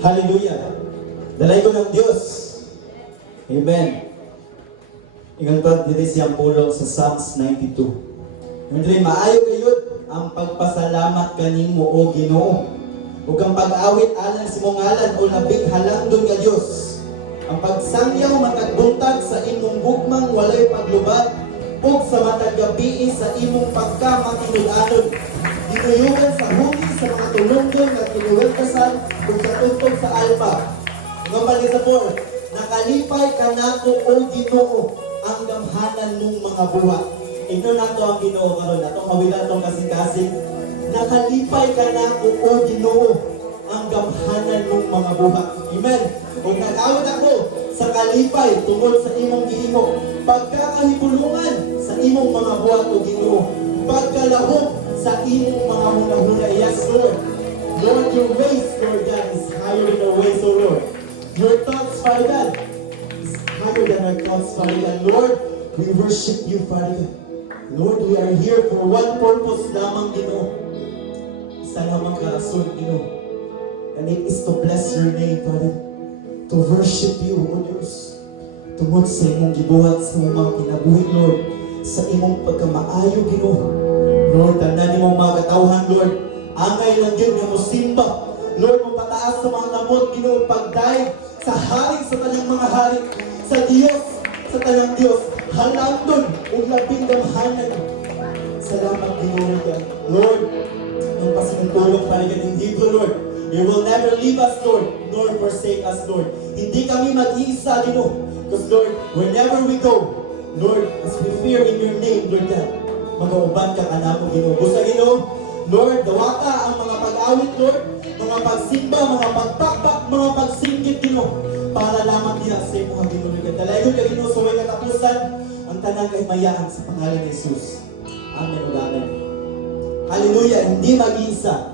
Hallelujah. Dalay ko ng Diyos. Amen. Ingantod dito siyang pulong sa Psalms 92. Hindi maayo kayo ang pagpasalamat kanimo o Ginoo. Ug ang pag-awit alang sa imong ngalan o labing halangdon nga Dios. Ang pagsangyaw matagbuntag sa imong gugmang walay paglubad ug sa matag gabi sa imong pagkamatinud-anon. Ginuyugan sa huli sa mga tulunggon nga kinuweltasan ug sa tuntog sa alpa. Nga bali sa 4, nakalipay ka nako o Ginoo ang gamhanan mong mga buhat. Ito na to ang Ginoo karon, atong mawilan tong kasing-kasing. Nakalipay ka nako o Ginoo ang gamhanan mong mga buhat. Amen. Kung nag-awit ako sa kalipay tungod sa imong giimo, pagkakahibulungan sa imong mga buhat o Ginoo, pagkalahok sa imong mga huna-huna. Yes, Lord. Lord, your ways, Lord God, is higher than our ways, O Lord. Your thoughts, Father God, is higher than our thoughts, Father God. Lord, we worship you, Father God. Lord, we are here for one purpose lamang, Ginoo. Isa lamang karason, Ginoo. And it is to bless your name, Father. To worship you, O Diyos. Tungod sa imong gibuhat sa mga kinabuhi, Lord. Sa imong pagkamaayo, Ginoo. Lord, tanda ni mong mga katawhan, Lord. Angay lang yun yung musimba. Lord, mapataas sa mga namot, Ginoo, pagdaig sa hari, sa tanang mga hari, sa Diyos, sa tanang Diyos. Halangdon, ug labing damhanan. Salamat, Ginoo, Lord. Ang pasinutulong paligan ng Hebrew, Lord. You will never leave us, Lord, nor forsake us, Lord. Hindi kami mag-iisa, Ginoo. Because, Lord, whenever we go, Lord, as we fear in your name, Lord God, mag-auban ka kanamo, Ginoo. Busa, Ginoo, Lord, dawa ka ang mga pag-awit, Lord, mga pagsimba, mga pagpakpak, mga pagsinggit, Ginoo, para lamang niya sa mga Ginoo. Dalayon ka, Ginoo, sa way katapusan, ang tanang kahimayaan sa pangalan ni Jesus. Amen o amen. Hallelujah, hindi mag-iisa.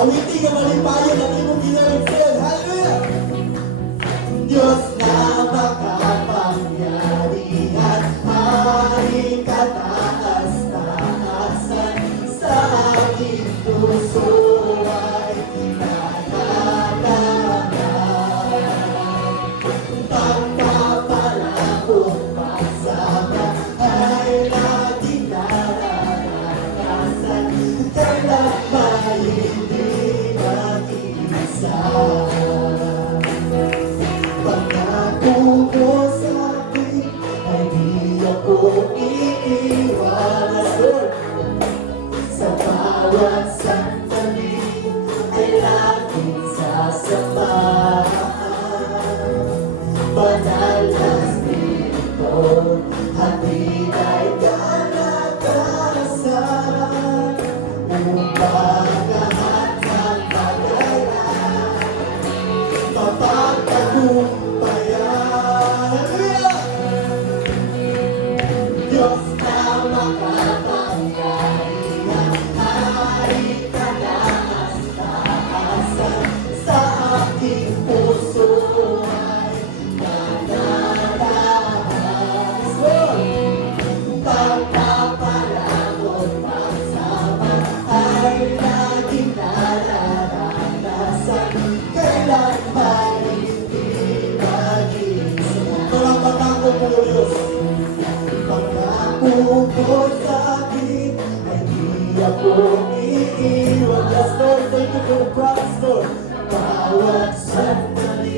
Awitin nga malipayon ang imong ginaragsan. Hallelujah! Diyos na makapangyarihan, maring kataas-taasan, sa aking puso ay nananahan. Pagpapala ko pasama ay laging nararanasan, kailan may pangako mo sa akin ay di ako iiwanan, Lord. Sa bawat sandali ay laging sasamahan. Banal na Espiritu, hatid ay kalakasan upang Diyos na makapangyarihan, hari ka taas-taasan, sa aking puso ay nananahan. Pagpapalakot pagsama ay laging nararanasan, kailan may hindi mag-iisa. Mga pangako mo, Diyos. Pangako sa akin ay di ako iiwan. Yes, Lord, thank you for the promise, Lord. Bawat sandali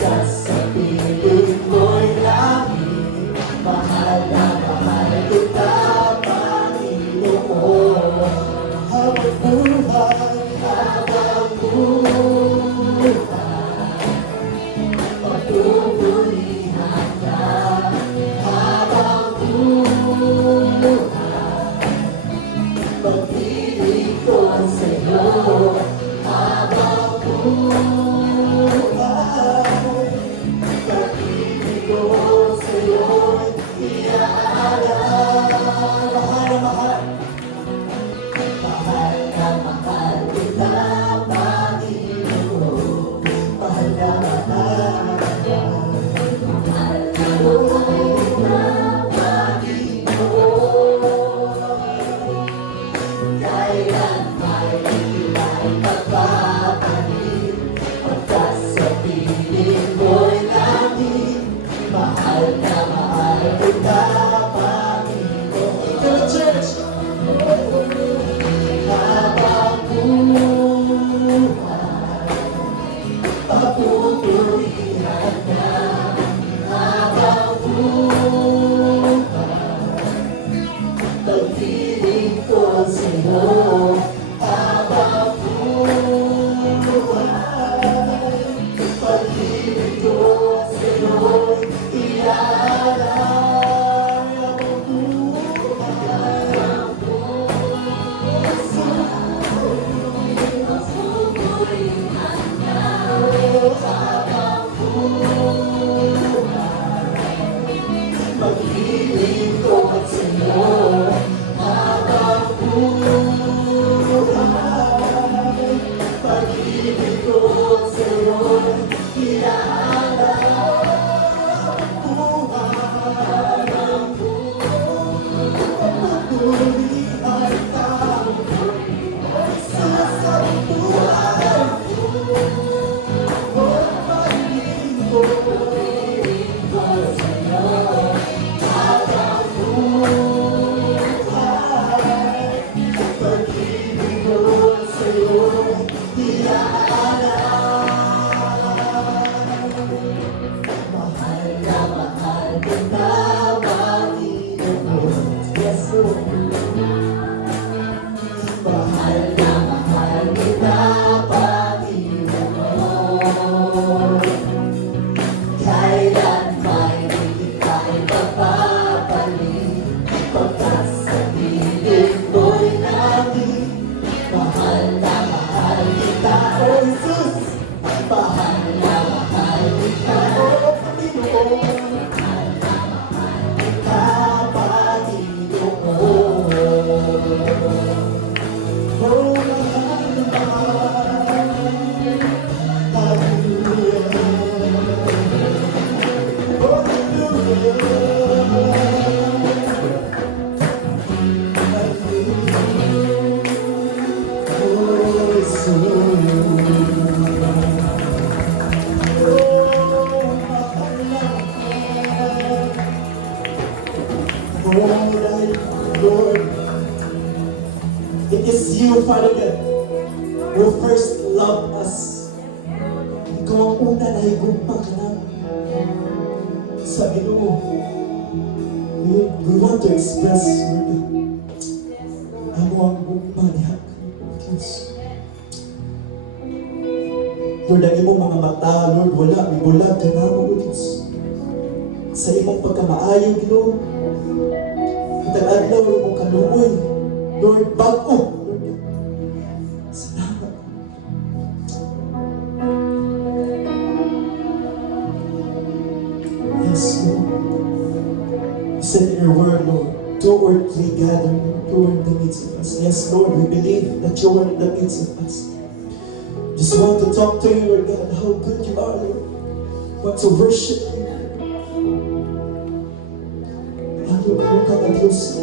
pagkat sa piling mo'y langit. Mahal na mahal kita, Panginoon. Habang buhay, habang buhay, patuloyan ka. Habang buhay, pag-ibig ko sa'yo. Habang buhay, pag-ibig ko sa'yo'y iaalala. Mahal na mahal, mahal na mahal kita, Panginoon. Mahal na mahal kita, mahal na mahal kita, Panginoon. Kailan may ikila'y pagpapalit, pagkat sa piling mo'y langit. Mahal na mahal kita, Panginoon. Ito na, church! Habang buhay, papupulihan ka. Habang buhay, pag-ibig ko sa'yo. Habang buhay, pag-ibig ko sa'yo'y iaalay. Habang buhay, pag-ibig ko sa'yo. Habang buhay, pag-ibig ko sa'yo'y iaalay. Habang buhay, patuloyan ka. Sa buhay, pag-ibig ko sa'yo. Habang buhay, pag-ibig ko sa'yo'y iaalay. Mahal na mahal kita, Panginoon. Yes, Lord. Mahal na mahal kita, Panginoon. Kailan may hindi tayo mapapalit, pagkat sa piling mo'y langit. Mahal na mahal kita, O Jesus. Mahal na mahal kita, O Panginoon. Mahal na mahal kita, Panginoon. Oh, mahal na mahal. Hallelujah. Lord, it is you, Father God, who first loved us. Ikaw ang una na higugma ka namin. Sa Ginoo, we want to express, Lord, ano ang gugma niya. Lord, ang imong mga mata, Lord, wala, may bulag ka namin, Diyos. Sa imong pagkamaayo, Ginoo, itang adlaw imong kaluoy, Lord, bago, Lord, salamat. Yes, Lord. You said in your word, Lord, 2 or 3 gather, you are in the midst of us. Yes, Lord, we believe that you are in the midst of us. Just want to talk to you, Lord God, how good you are, Lord. Want to worship you. Ayaw mo ka na Diyos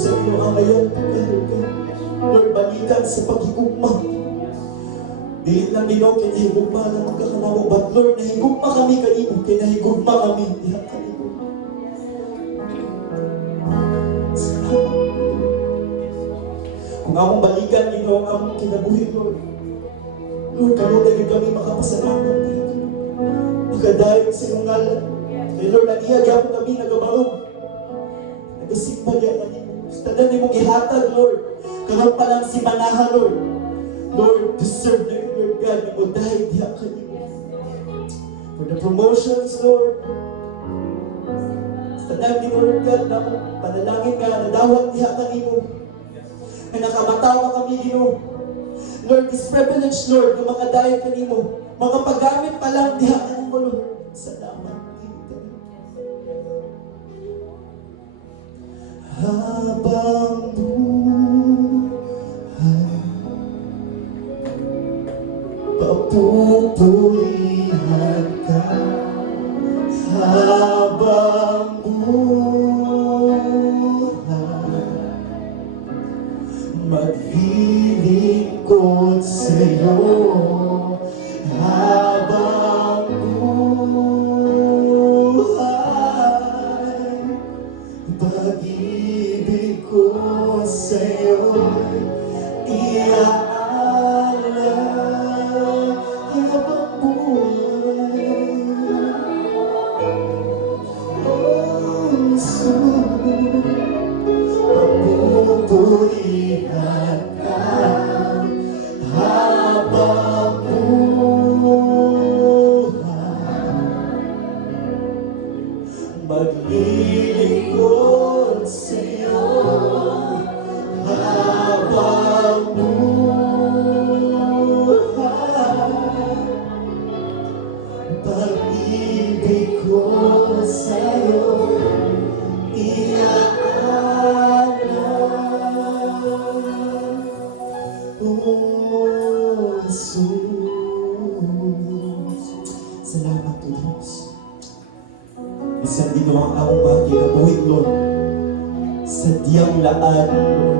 sa inyo ang ayan, Lord God. Lord, balikan sa paghigugma. Dili lang nino, kinahigugma lang ang kakanamo. But Lord, nahigugma kami kanino, kinahigugma kami. Diyan kanino. Salamat. Kung among balikan nino ang among kinabuhi, Lord. Lord, kalugay kami makapasalamat. Kadayong sinungalan. Kaya Lord, nag-iagam kami nagabarog. Nagasimba niya kami. Tadan mo gihatag, Lord. Karoon pa lang si Manaha, Lord. Lord, deserve na yun, Lord God. Mo dahil diya kami. For the promotions, Lord. Tadan mo, Lord God, na panalangin nga, nadawat diya kami mo. Na nakamatawa kami, Ginoo. Lord, this privilege, Lord, na makadayo kami mo. Mga paggamit pa lang diya kami mo, Lord. Salamat. Habang buhay, papupurihan ka. Habang buhay, maglilingkod sa'yo. Habang buhay, pag-ibig ko sa'yo'y iaalay. Habang buhay, oh, sumunod, papupurihan ka. Habang buhay, maglilingkod sa'yo. Habang buhay, pag-ibig ko sa'yo iaalay. Oh, Jesus. Salamat po, Diyos. Bisan dito ang akong bagi na buhit, Lord. Sa diyang laan, Lord.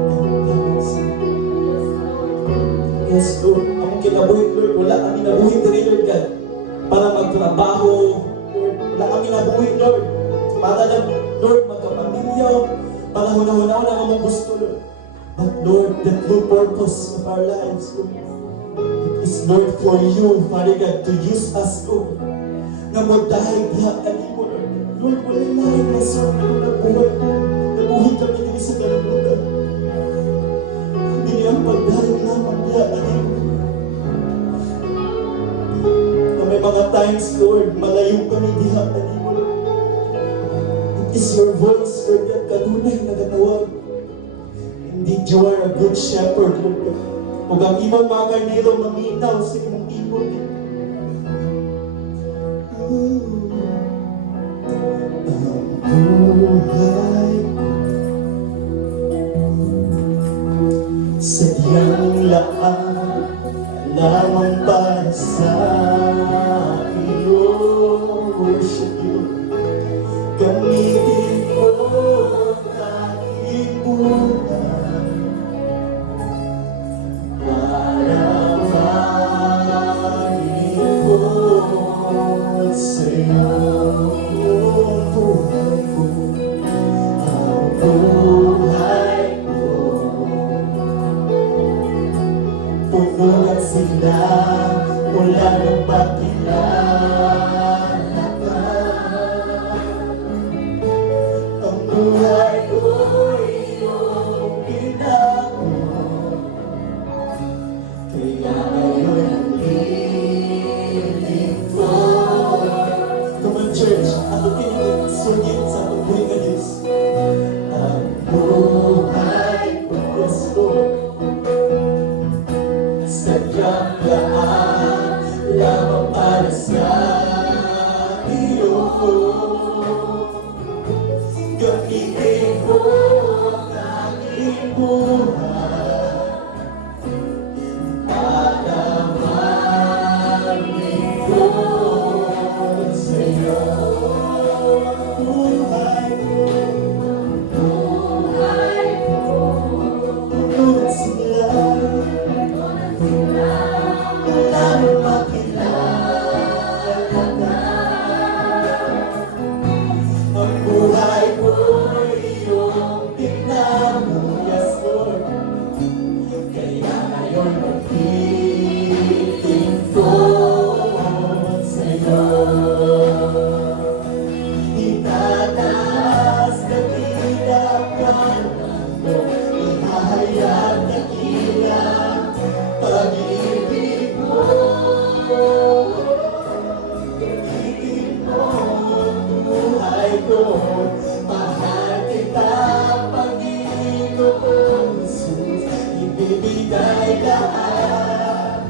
Yes, Lord. Ang kinabuhit, Lord. Wala kami nabuhit rin, Lord God. Para magtrabaho, Lord. Wala kami nabuhit, Lord. Para lang, Lord, magkapamilya. Para hunahuna na mga gusto, Lord. But Lord, the true purpose of our lives, Lord, it is, Lord, for you, Father God, to use us, Lord. Na mo dahil diha kanimo, Lord. Lord, wala na rin rason na nabuhay. Nabuhay kami dito sa kalimutan. Hindi ang pagdahil lamang diha kanimo. Na may mga times, Lord, malayo kami diha kanimo, Lord. It is your voice, Lord, that kanunay nagatawag. Indeed, you are a good shepherd, Lord God. Huwag ang imong mga karnero maminaw sa imong ibon. Ang buhay sa diyang laan lamang para sa iyo. Worship you. Gamitin ko ang aking buhay para maglingkod sa'yo. Buhay ko, ko. Mahal kita, Panginoon Jesus. Ibibigay lahat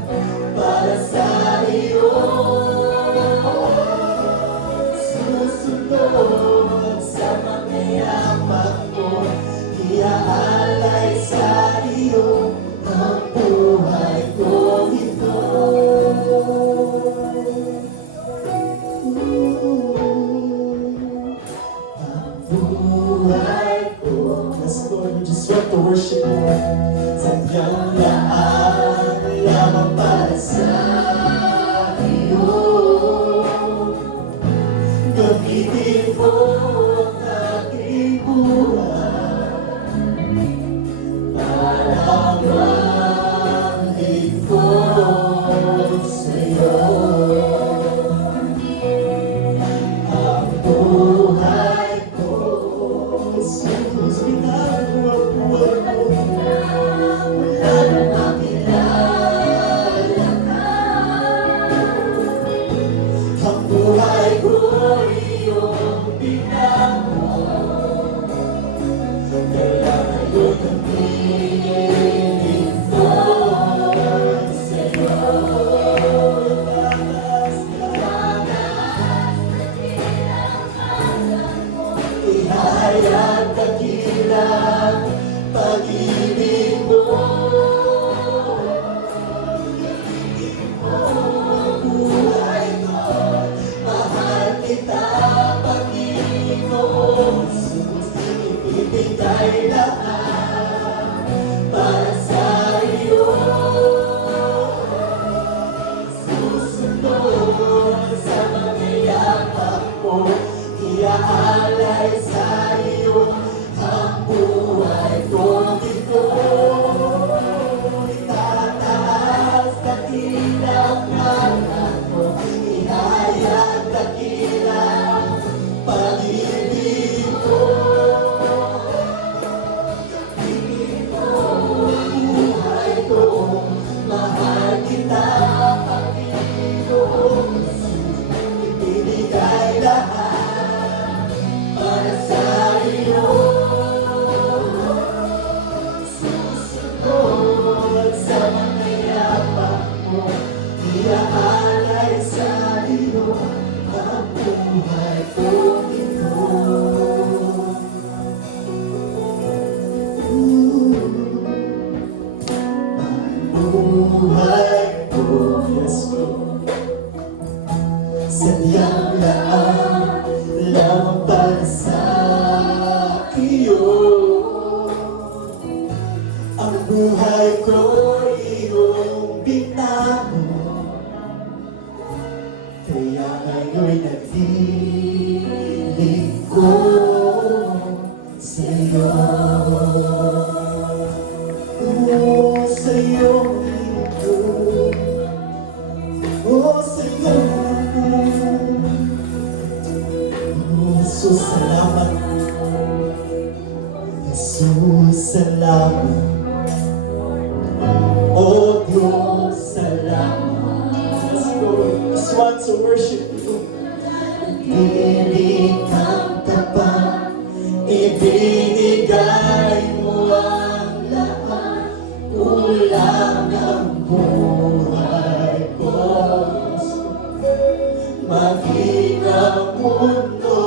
para sa iyo. Susunod sa mga yapak ko, iaalay sa iyo ang buhay ko ito. Ang buhay ko. Yes, Lord, we just want to worship you. Sadyang laan lamang para sa iyo. Gamitin mo ang aking buhay para maglingkod sa'yo. Ang buhay ko, Jesus, binago ang buhay ko. Wala nang makilala ka. Ang buhay ko iyong binago. Kaya ngayon ang lingkod sa'yo. Ihayag kakilang pag-ibig mo. Buhay ko, mahal kita, Panginoon Jesus. Ibibigay lahat para sa iyo. Susunod sa mga yapak mo, iaalay sa iyo ang buhay ko ito. Itataas dakilang ngalan mo, ihayag dakilang pag-ibig ko. Buhay ko, mahal kita, Panginoon Jesus. Ibibigay lahat para sa iyo. Susunod sa mga yapak mo, iaalay sa iyo ang buhay ko ito. Buhay ko, yes Lord, sadyang laan lamang para sa iyo. Ang buhay ko iyong binago. Kaya ngayon'y naglilingkod sa'yo. Sa'yo lingkod. Sa'yo. Jesus, salamat. Jesus, salamat. Oh Diyos, salamat. Yes, Lord, just want to worship you. Piling kang tapat, ibinigay mo ang lahat. Kulang ang buhay ko. Maging ang mundo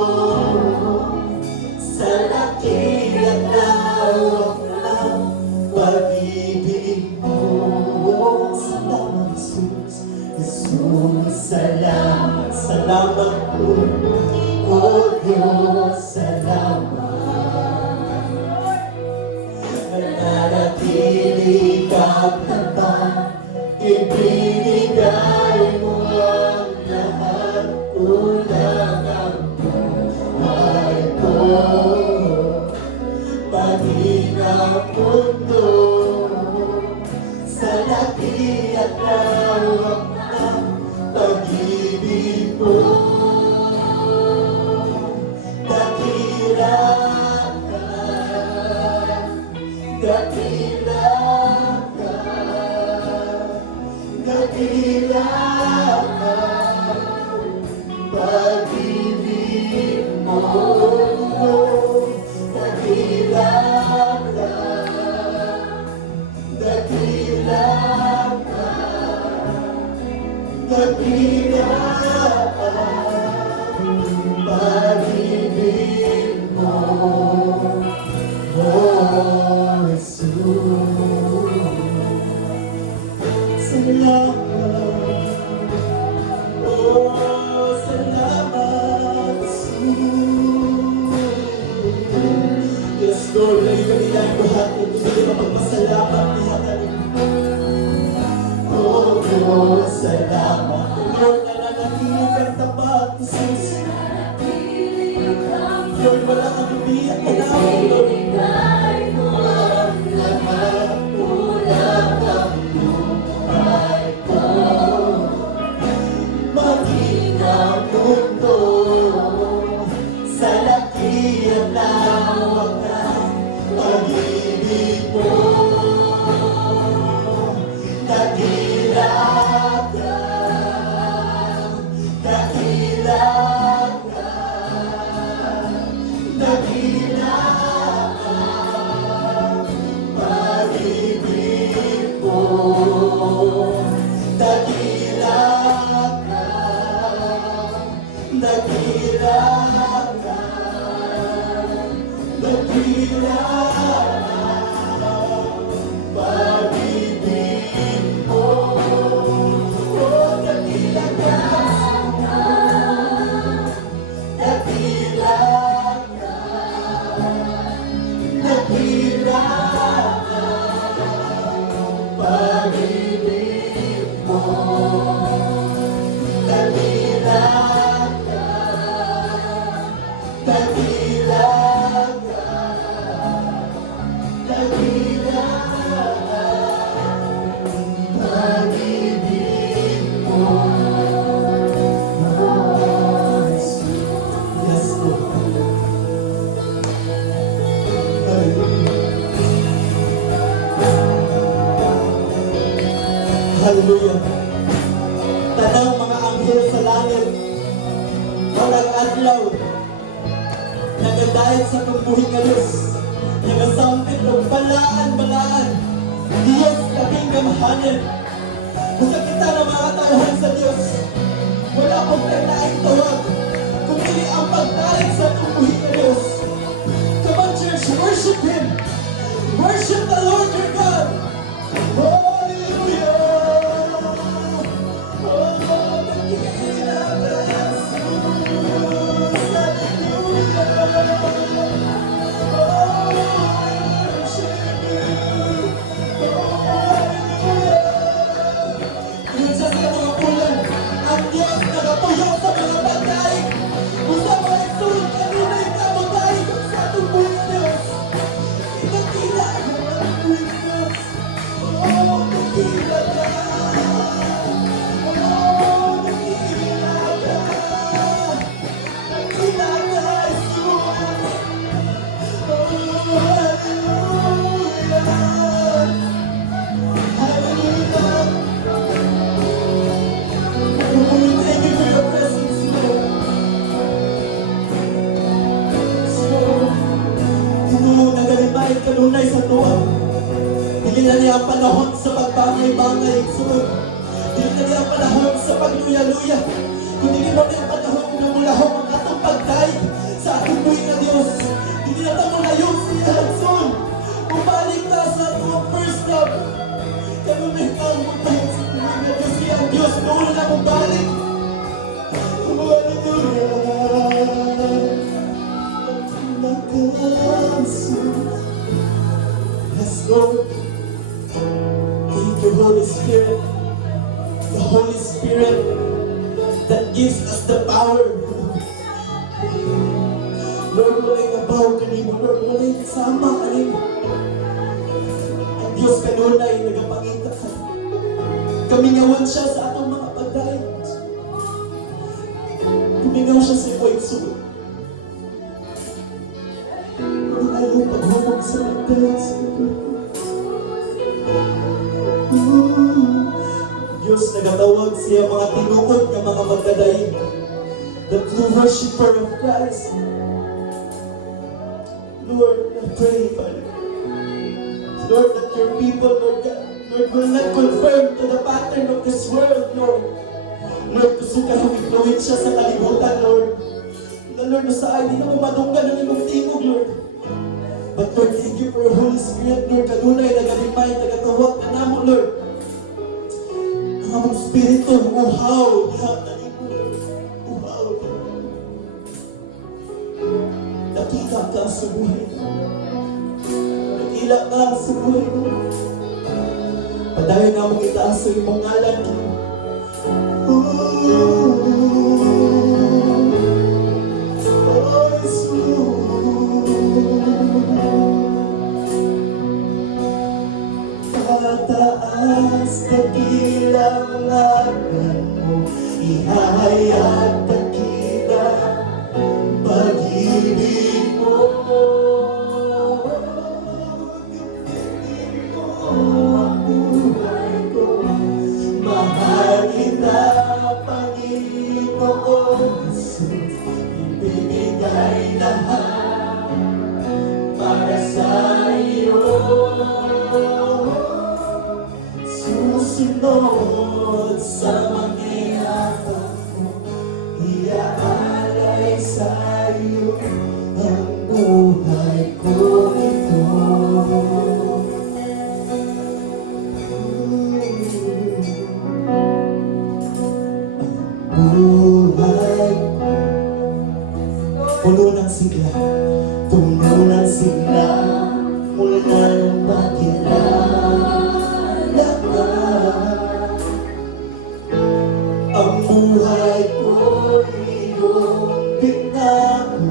sa laki at lawak ng pag-ibig mo. Salamat, Jesus. Jesus, salamat. Salamat po. O Diyos, salamat. Nananatili kang tapat, ibinigay mo ang lahat. Kulang ang buhay ko. Maging ang mundo sa laki at lawak ng pag-ibig mo. Dakila ka, dakila ka, dakila ka. Pag-ibig mo Dakila ka, dakila ka, dakila ka, pag-ibig mo, oh Jesus. Salamat, oh salamat, Jesus. Yes, Lord, lagi kami lang buhat at hindi mapagpasalamat ni Hatalim. Oh, salamat, Lord, na nanatilig ang tapat, Jesus. Lord, wala kang umiyak na namin, Lord. Walang lahat, ulang ang buhay ko. Maging ang mundo sa laki at lawakan, pag-ibig mo. Dakila ka, dakila ka, dakila ka, pag-ibig mo. Dakila ka, dakila ka, dakila ka, pag-ibig mo. Oh, dakila ka, dakila ka, dakila ka, pag-ibig mo. Dakila ka, dakila ka, dakila ka, pag-ibig mo. Yes, Lord. Hallelujah. Tanang mga anghel sa langit, walang adlaw, nagadahit sa pagbuhing alus, nagasampit ng balaan, Diyos kaming gamahanin. Kung kita na mga tauhan sa Diyos, wala akong kanaing tawag, kundi ang pagdahit sa pagbuhing alus. Come on, church, worship Him. Worship the Lord your God. Hallelujah. Oh, dakila ka, Jesus. Hallelujah. Oh, I worship you. Oh, hallelujah. Minsan sa mga ulan, ang Diyos nagatuyo sa mga bagay. Kung sa mga igsulong kanina, ikabagay kung sa tubuhin ng Diyos. Dakila ka, tubuhin ng Diyos. Oh, dakila ka. Oh, dakila ka. Dakila ka, Jesus. Oh, hallelujah. Hallelujah. Oh, thank you for your presence, Lord. So, nagalimay kanunay sa tuwa. Dili na niya ang panahon sa pagbangay-bangay, Lord. Dili na niya ang panahon sa pagluya-luya. Kundi mo na ang panahon na mulahong ang atong pagdaig sa ating buhay na Diyos. Dili na tayo layon siya, Lord. Bumalik ka sa atong first love. Kanunay ka ang mutahin sa buhay na Diyos. Siya ang Diyos, noon na mong balik. Yes, Lord. Thank you, Holy Spirit. The Holy Spirit that gives us the power. Lord, walay kabaw kanimo. Lord, walay kasama kanimo. Ang Diyos kanunay nagapangita ka. Kamingawan siya sa atong mga pagdaig. Kumingaw siya sa ikaw igsuon. Kung ayaw paghubog sa pagdaig sa ikaw. Diyos nagatawag siya mga tinuod ng mga magdadaig. the true worshiper of Christ. Lord, I pray, Father. Lord, that your people, Lord God, Lord, will not conform to the pattern of this world, Lord. Lord, gusto ka humipluwin siya sa kalibutan, Lord. Na Lord, sa ay, di na mamadunggan ng imong tingog, Lord. But Lord, thank you for your Holy Spirit, Lord. Kadunay, nagalimay, nagatawag ka namo, Lord. Ang among Espiritu, uhaw, lahat na imo, Lord. Uhaw, Lord. Nakita ka sa buhay, Lord. Nakila ka sa buhay, Lord. Padayon na mong itaas sa imong ngalan, Lord. Pataas kabilang ngalan mo, ihahayag takila pag-ibig mo. Ibigin mo ang buhay ko, mahal kita, Panginoon Jesus. Ibibigay lahat para sa iyo. Susunod sa mangyayabang mo, iaalay sa iyo ang buhay ko ito. Ang buhay ko, puno ng sigla, puno ng sigla, mula nang makilala ka. Ang buhay ko iyong binago,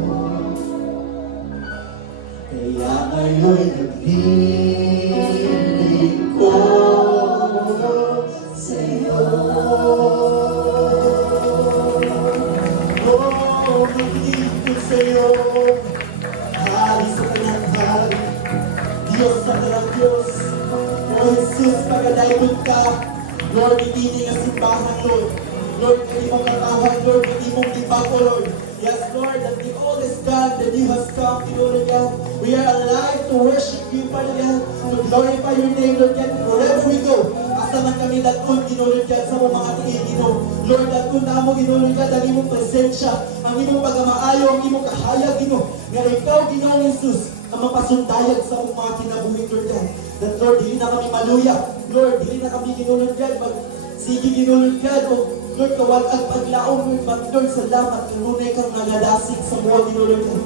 kaya ngayon'y naglilingkod sa'yo. Oh, naglilingkod sa'yo, hari sa kanyang hari, Diyos sa kanyang Diyos. O Jesus, pagkadayon ka, Lord, hindi nga simbahan, Lord. Lord, hindi mong katawag, Lord, hindi mong libago, Lord. Yes, Lord, that the oldest God that you has come to, Lord God. We are alive to worship you, Father God, to glorify your name, Lord God, wherever we go. Asa man kami latun, Lord God, sa mga tingin, Ginoo. Lord, latun na mo, Lord God, ang imong presensya, ang imong pagmamaayo, ang imong kahayag, Ginoo. Nga ikaw, Ginoo Jesus, ang mapasundayag sa mga kinabuhi, Lord God. That Lord, hindi na kami maluya. Lord, hindi na kami ginulod God. Sige ginulod God. O Lord, kawag at paglaong, Lord. But Lord, salamat. Kanunay kang nagadasig sa mga ginulod God.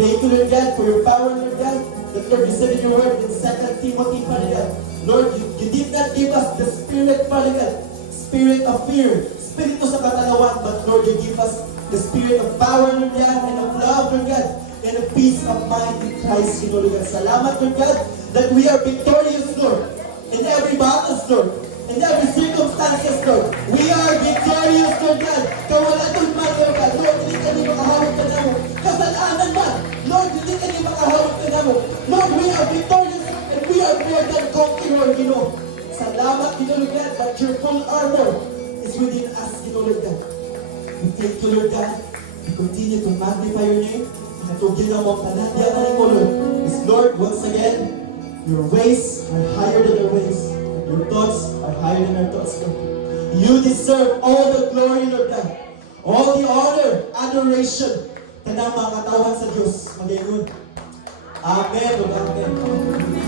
Thank you, Lord God, for your power, Lord God. That Lord, you said in your word in 2 Timothy, Father God. Lord, you did not give us the spirit, Father God. Spirit of fear. Spirito sa katalawan. But Lord, you give us the spirit of power, Lord God, and of love, Lord God, and a peace of mind in Christ, Lord God. Salamat, Lord God, that we are victorious, Lord, in every battle, Lord, in every circumstances, Lord. We are victorious, Lord God. Kawalan man, Lord God. Lord, hindi kami makahawag ka na mo. Kasalanan man, Lord, hindi kami makahawag ka na mo. Lord, we are victorious, and we are more than conqueror, Lord. Salamat, Lord God, that your full armor is within us, Lord God. We thank you, Lord God. We continue to magnify your name. Natugin ang mga panadya na ni Lord. Is Lord, once again, your ways are higher than our ways. And your thoughts are higher than our thoughts, Lord. You deserve all the glory, Lord God. All the honor, adoration. Tanang mga katawan sa Diyos. Magayon. Amen, Lord. Amen.